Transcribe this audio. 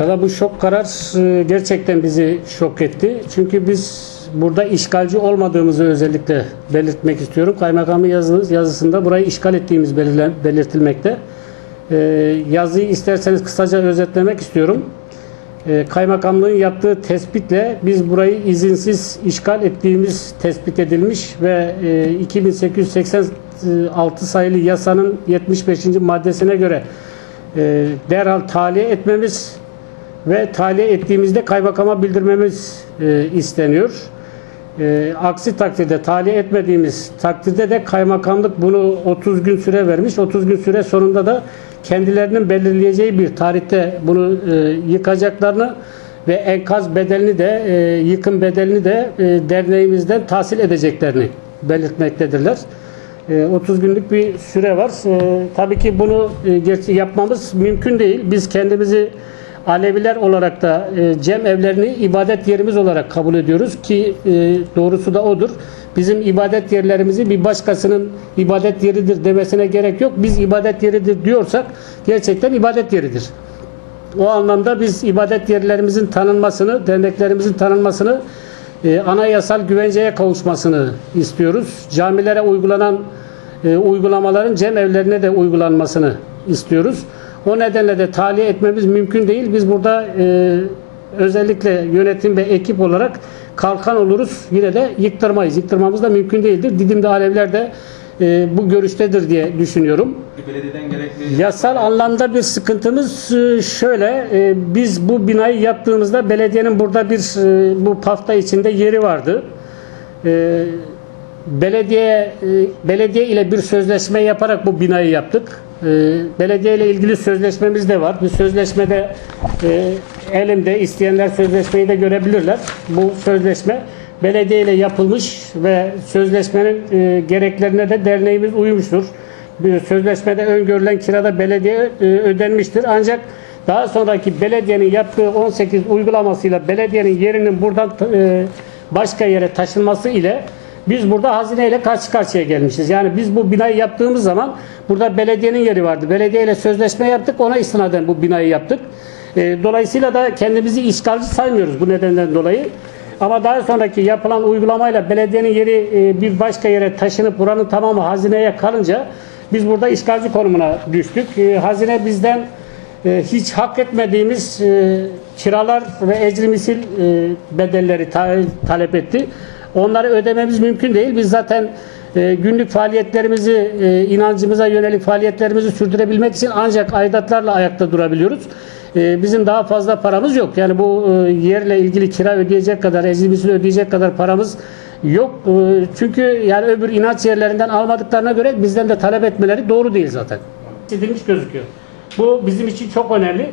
Valla bu şok karar e, gerçekten bizi şok etti. Çünkü biz burada işgalci olmadığımızı özellikle belirtmek istiyorum. Kaymakamın yazınız, yazısında burayı işgal ettiğimiz belirlen, belirtilmekte. E, yazıyı isterseniz kısaca özetlemek istiyorum. E, kaymakamlığın yaptığı tespitle biz burayı izinsiz işgal ettiğimiz tespit edilmiş ve e, 2886 sayılı yasanın 75. maddesine göre e, derhal tahliye etmemiz ve tahliye ettiğimizde kaymakama bildirmemiz e, isteniyor. E, aksi takdirde tahliye etmediğimiz takdirde de kaymakamlık bunu 30 gün süre vermiş. 30 gün süre sonunda da kendilerinin belirleyeceği bir tarihte bunu e, yıkacaklarını ve enkaz bedelini de e, yıkım bedelini de e, derneğimizden tahsil edeceklerini belirtmektedirler. E, 30 günlük bir süre var. E, tabii ki bunu e, yapmamız mümkün değil. Biz kendimizi Aleviler olarak da e, cem evlerini ibadet yerimiz olarak kabul ediyoruz ki e, doğrusu da odur. Bizim ibadet yerlerimizi bir başkasının ibadet yeridir demesine gerek yok. Biz ibadet yeridir diyorsak gerçekten ibadet yeridir. O anlamda biz ibadet yerlerimizin tanınmasını, derneklerimizin tanınmasını, e, anayasal güvenceye kavuşmasını istiyoruz. Camilere uygulanan e, uygulamaların cem evlerine de uygulanmasını istiyoruz. O nedenle de tahliye etmemiz mümkün değil. Biz burada e, özellikle yönetim ve ekip olarak kalkan oluruz. Yine de yıktırmayız. Yıktırmamız da mümkün değildir. Didim'de Alevler de e, bu görüştedir diye düşünüyorum. Belediyeden gerekli Yasal anlamda bir sıkıntımız e, şöyle. e, Biz bu binayı yaptığımızda belediyenin burada bir e, bu pafta içinde yeri vardı. E, Belediye e, belediye ile bir sözleşme yaparak bu binayı yaptık. E, Belediye ile ilgili sözleşmemiz de var. Bu sözleşmede e, elimde isteyenler sözleşmeyi de görebilirler. Bu sözleşme belediye ile yapılmış ve sözleşmenin e, gereklerine de derneğimiz uymuştur. Sözleşmede öngörülen kirada belediye e, ödenmiştir. Ancak daha sonraki belediyenin yaptığı 18 uygulamasıyla belediyenin yerinin buradan e, başka yere taşınması ile biz burada hazineyle karşı karşıya gelmişiz. Yani biz bu binayı yaptığımız zaman burada belediyenin yeri vardı. Belediye ile sözleşme yaptık. Ona istinaden bu binayı yaptık. E, dolayısıyla da kendimizi işgalci saymıyoruz bu nedenden dolayı. Ama daha sonraki yapılan uygulamayla belediyenin yeri e, bir başka yere taşınıp buranın tamamı hazineye kalınca biz burada işgalci konumuna düştük. E, hazine bizden e, hiç hak etmediğimiz e, kiralar ve ecri e, bedelleri ta- talep etti. Onları ödememiz mümkün değil. Biz zaten e, günlük faaliyetlerimizi, e, inancımıza yönelik faaliyetlerimizi sürdürebilmek için ancak aidatlarla ayakta durabiliyoruz. E, bizim daha fazla paramız yok. Yani bu e, yerle ilgili kira ödeyecek kadar, ecri misil ödeyecek kadar paramız yok. E, çünkü yani öbür inanç yerlerinden almadıklarına göre bizden de talep etmeleri doğru değil zaten. Edilmiş gözüküyor. Bu bizim için çok önemli.